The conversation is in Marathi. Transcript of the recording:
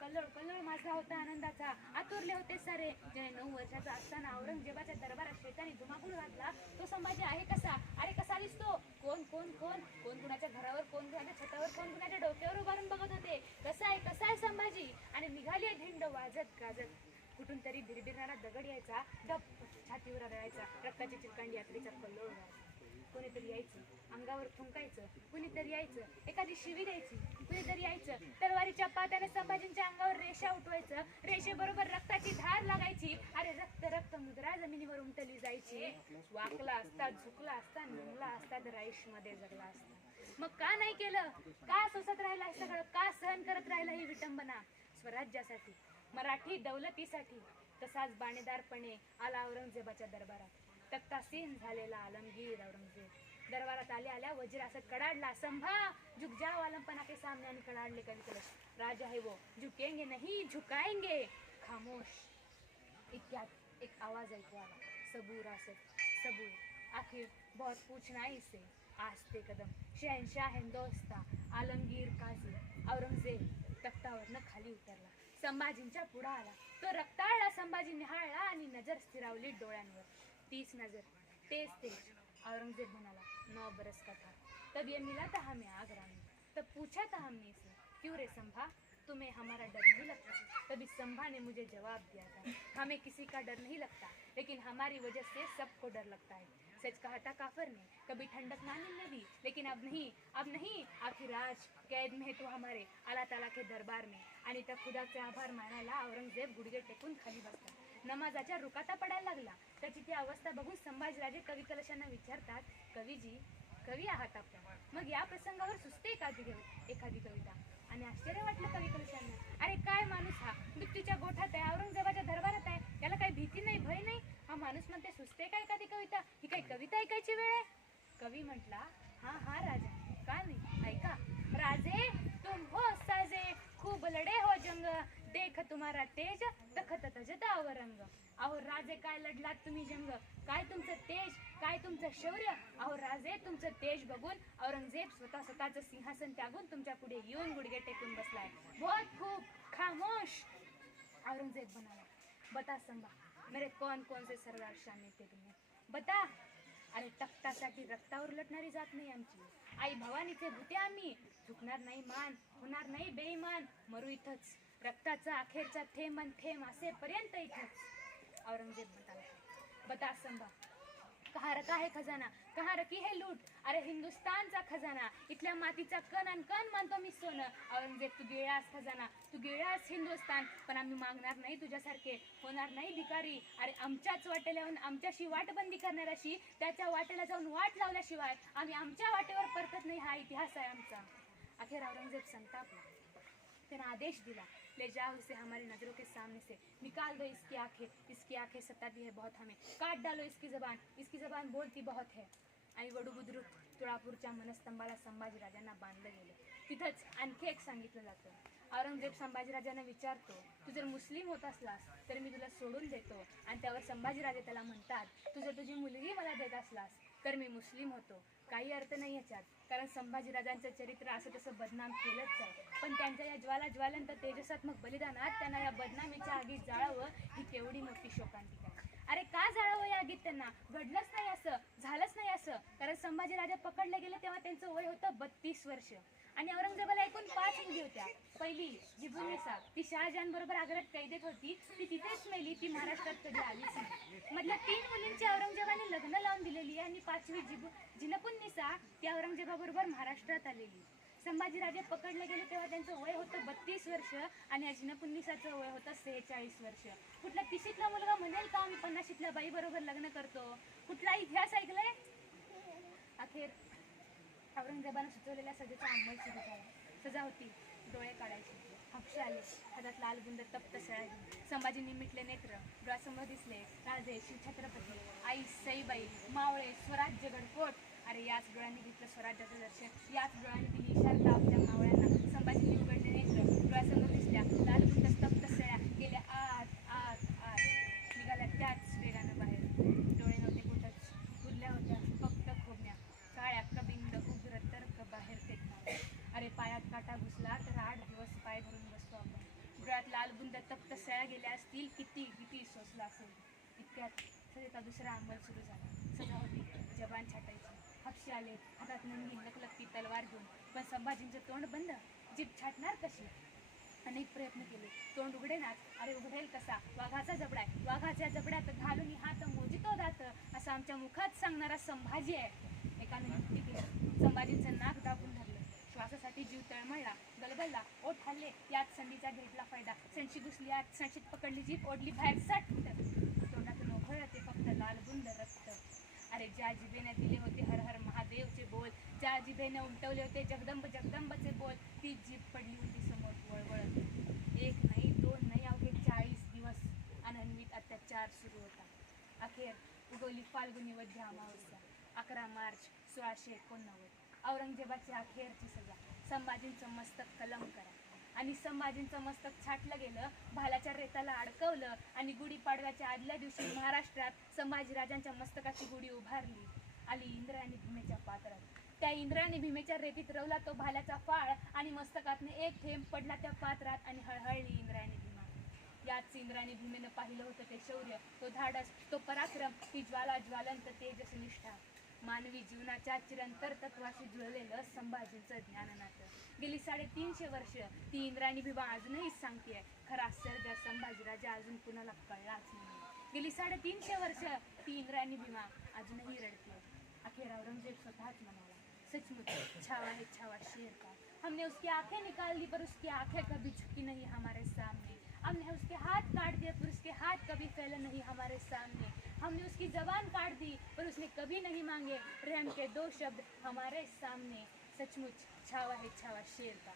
कल्लोळ कल्लोळ माझा होता आनंदाचा. आतुरले होते सारे. ज्याने नऊ वर्षाचा असताना औरंगजेबाच्या दरबारात शेताने धुमाकूळ घातला तो संभाजी आहे कसा? अरे कसा दिसतो? कोण कोण कोण? कोण कुणाच्या घरावर कोण कुणाच्या छतावर कोण कुणाच्या डोक्यावर उभारून बघत होते? कसा आहे कसा आहे संभाजी? आणि निघाली आहे धिंड वाजत गाजत. कुठून तरी धिरभिरणारा दगड यायचा. डप छातीवर रडायचा रक्ताची चिरकांडी यात्रेचा कल्लोळ. कोणीतरी यायचं. अंगावर थुंकायचं. कुणीतरी यायचं. एखादी शिवी द्यायची कुणीतरी यायचं तलवारीच्या पात्याने संभाजींच्या अंगावर रेषा उठवायचं रेषेबरोबर रक्ताची धार लागायची. अरे रक्त रक्त मुद्रा जमिनीवर उमटली जायची. वाकला असता झुकला असता नमला असता तर मध्ये जगला असता. मग का नाही केलं? का सोसत राहिला सगळं? का सहन करत राहिला ही विटंबना? स्वराज्यासाठी मराठी दौलतीसाठी तसाच बाणेदारपणे आला औरंगजेबाच्या दरबारात. तक्तासीन झालेला आलमगीर औरंगजेब. दरबारात आल्या आल्या वजीर असं कडाडला संभा झुक जाओ आलमपना के सामने आणि कडाडले कवी कलश राजा है वो झुकेंगे नाही झुकाएंगे खामोश. इतक्यात एक आवाज ऐकू आला. सबूर असत सबूर. आखिर बहुत पूछना इसे से. आस्ते कदम शहनशाह हिंदोस्ता आलमगीर काझी औरंगजेब तख्तावरनं खाली उतरला. संभाजींच्या पुढं आला. तो रक्ताळला संभाजी निहाळला आणि नजर स्थिरावली डोळ्यांवर. तीच नजर तेच तेज. औरंगज़ेब म्हणाला नौ बरस का था तब ये मिला था हमें आगरा में तब पूछा था हमने इसे, क्यों रे संभा? तुम्हें हमारा डर नहीं लगता? तभी संभा ने मुझे जवाब दिया था, हमें किसी का डर नहीं लगता, लेकिन हमारी वजह से सबको डर लगता है. सच कहा था काफर ने, कभी ठंडक ना मिलने दी, लेकिन अब नहीं अब नहीं, आखिर आज कैद में है तो हमारे अल्लाह ताला के दरबार में. आणि त्या खुदाचे आभार मानायला औरंगज़ेब गुडघे टेकून खाली बसला नमाजाच्या रुकाता पडायला लागला. त्याची ती अवस्था बघून संभाजीराजे कवी कलशांना विचारतात कवीजी कवी आहात आपण मग या प्रसंगावर सुचते एखादी कवी- एखादी कविता. आणि आश्चर्य वाटलं कवी कलशांना. अरे काय माणूस हा? मृत्यूच्या गोठात आहे औरंगजेबाच्या दरबारात आहे. त्याला काही भीती नाही भय नाही? हा माणूस म्हणते सुचते काय एखादी कविता? ही काही कविता ऐकायची वेळ आहे? कवी म्हटला हा हा राजा. का नाही ऐका राजे तुम हो साजे खूप लढे हो जंग देख तुम्हाला तेज तखत तजता अवरंग. अहो राजे काय लढलात तुम्ही जंग? काय तुमचं तेज काय तुमचं शौर्य? अहो राजे तुमचं तेज बघून औरंगजेब स्वतः स्वतःचं सिंहासन त्यागून तुमच्यापुढे येऊन गुडघे टेकून बसलाय. बहुत खूप खामोश औरंगजेब बनाला बता संभा मेरे कोण कौन से सरदार शामिल ते तुम्ही? बता अरे तख्तासाठी रक्तावर लटणारी जात नाही आमची. आई भवानीचे भूते आम्ही. झुकणार नाही मान होणार नाही बेईमान. मरू इथंच. रक्ताचा अखेरचा थेंब आणि थेंब असेपर्यंत इथे औरंगजेब बताला बता संभा कहा रखा है खजाना. कहा हे है लूट. अरे हिंदुस्तानचा खजाना. इथल्या मातीचा कण आणि कण मानतो मी सोनं. औरंगजेब तू गिळास खजाना. तू गिळास हिंदुस्तान. पण आम्ही मागणार नाही तुझ्यासारखे. होणार नाही भिकारी. अरे आमच्याच वाटेला येऊन आमच्याशी वाटबंदी करणाऱ्याशी त्याच्या वाटेला जाऊन वाट लावल्याशिवाय आम्ही आमच्या वाटेवर परतत नाही. हा इतिहास आहे आमचा. अखेर औरंगजेब संतापला. त्यानं आदेश दिला. ले जाओ इसे हमारी नजरों के सामने से। निकाल दो इसकी आंखें। इसकी आंखें सताती है बहुत हमें। काट डालो इसकी जबान। इसकी जबान बोलती बहुत है। आई वडू बुद्रुक तुळापूरच्या मनस्तंभाला संभाजीराजांना बांधलं गेलं। तिथंच आणखी एक सांगितलं जातं। औरंगजेब संभाजीराजांना विचारतो तू जर मुस्लिम होत असलास तर मी तुला सोडून देतो. आणि त्यावर संभाजीराजे त्याला म्हणतात तू जर तुझी मुलगी मला देत असलास तर मी मुस्लिम होतो. काही अर्थ नाही याच्यात कारण संभाजीराजांचं चरित्र असं तसं बदनाम केलंच आहे पण त्यांच्या या ज्वाला ज्वालंत तेजसात्मक बलिदानात त्यांना या बदनामीच्या आगीत जाळावं ही केवढी मोठी शोकांतिका आहे. अरे का जाळावं या आगीत त्यांना? घडलंच नाही असं झालंच नाही असं. कारण संभाजीराजा पकडले गेले तेव्हा त्यांचं वय होतं बत्तीस वर्ष. आणि औरंगजेबाला एकूण पाच मुली होत्या. पहिली जिबुनिसा ती शहाजहान बरोबर आग्र्यात कैदेत होती. ती तिथेच मेली ती महाराष्ट्रात कधी आलीच नाही. मधल्या तीन मुलींची औरंगजेबाने लग्न लावून दिलेली आणि पाचवी जिबू जिनपुन्निसा ती औरंगजेबाबरोबर महाराष्ट्रात आलेली. संभाजीराजे पकडले गेले तेव्हा त्यांचं वय होतं बत्तीस वर्ष आणि अजिनपुन्निसाचं वय होतं सेहेचाळीस वर्ष. कुठला तिशीतला मुलगा म्हणेल का? आम्ही पन्नाशीतल्या बाई बरोबर लग्न करतो. कुठला इतिहास ऐकलाय? अखेर. औरंगजेबानं सुचवलेल्या सजेचा अंमल सुरू झाला सजा होती डोळे काढायचे. हक्ष आले हातात लाल बुंद तप्त सळाली संभाजींनी मिटले नेत्र डोळ्यासमोर दिसले राजे शिवछत्रपती आई सईबाई मावळे स्वराज्य गडकोट अरे याच डोळ्यांनी घेतलं स्वराज्याचं दर्शन. याच डोळ्यांनी दिली इशारा आपल्या मावळ्यांना. संभाजींनी उघडले नेत्र डोळ्यासमोर दिसल्या लाल बुंद तप्त सळ्या गेल्या आत आत आत निघाल्या त्याच वेगानं बाहेर डोळे नव्हते कुठंच उरल्या होत्या फक्त खोबण्या काळ्या कबिंद उग्र तर्क बाहेर फेकणार अरे पायात काटा घुसला तर आठ दिवस पाय धरून बसतो आपण डोळ्यात लाल बुंद तप्त सळ्या गेल्या असतील किती बसला असेल इतक्यात सरिता दुसरा अंमल सुरू झाला. सजा होती जबान छाटायची हपशी आले हातात नंगी लकलकती तलवार घेऊन. पण संभाजींचं तोंड बंद जीभ छाटणार कशी? अनेक प्रयत्न केले. तोंड उघडेनाच अरे उघडेल कसा? वाघाचा जबडाय वाघाच्या जबड्यात घालून हात मोजितो दात. असं आमच्या मुखात सांगणारा संभाजी आहे. एकाने युक्ती केली. संभाजींचं नाक दाबून धरलं. श्वासासाठी जीव तळमळला. गलगलला ओठ हल्ले यात संधीचा घेतला फायदा. संशी घुसली आत संशीत पकडली जीप ओढली बाहेर सट तोंडातून ओघळलं ते फक्त लाल बुंद रक्त. अरे ज्या जिभेने दिले होते हर हर महादेवचे बोल. ज्या जिभेने उमटवले होते जगदंब जगदंबचे बोल. ती जीभ पडली होती समोर वळवळत एक नाही दोन नाही अवघे चाळीस दिवस अनन्वित अत्याचार सुरू होता. अखेर उगवली फाल्गुनी वध्या अमावस्या अकरा मार्च सोळाशे एकोणनव्वद. औरंगजेबाची अखेरची सजा. संभाजींचं मस्तक कलम करा. आणि संभाजींचं मस्तक छाटलं गेलं भालाच्या रेताला अडकवलं आणि गुढीपाडव्याच्या आदल्या दिवशी महाराष्ट्रात संभाजीराजांच्या मस्तकाची गुढी उभारली. आली इंद्रायणी भीमेच्या पात्रात. त्या इंद्रायणी भीमेच्या रेतीत रवला तो भाल्याचा फाळ आणि मस्तकातने एक थेंब पडला त्या पात्रात आणि हळहळली इंद्रायणी भीमा. याच इंद्रायणी भीमेनं पाहिलं होतं ते शौर्य तो धाडस तो पराक्रम ती ज्वाला ज्वालंत तेजस निष्ठा मानवी जीवनाच्या चिरंतर तत्वाशी जुळलेलं संभाजींचं ज्ञान नातं गेली साडेतीनशे वर्ष ती इंद्राणी भीमा अजूनही सांगते खरा सर्जा संभाजीराजा अजून कुणाला कळलाच नाही. गेली साडेतीनशे वर्ष ती इंद्राणी भीमा अजूनही रडते अखेर औरंगजेब स्वतःच म्हणाला सचमुच छावा है छावा शेर का? हमने उसकी आंखें निकाल दी पर उसकी आंखें कभी झुकी नहीं हमारे सामने. हमने उसके हाथ काट दिए पर उसके हाथ कभी फैले नहीं हमारे सामने. हमने उसकी जबान काट दी पर उसने कभी नहीं मांगे। रहम के दो शब्द हमारे सामने सचमुच छावा है छावा शेर का।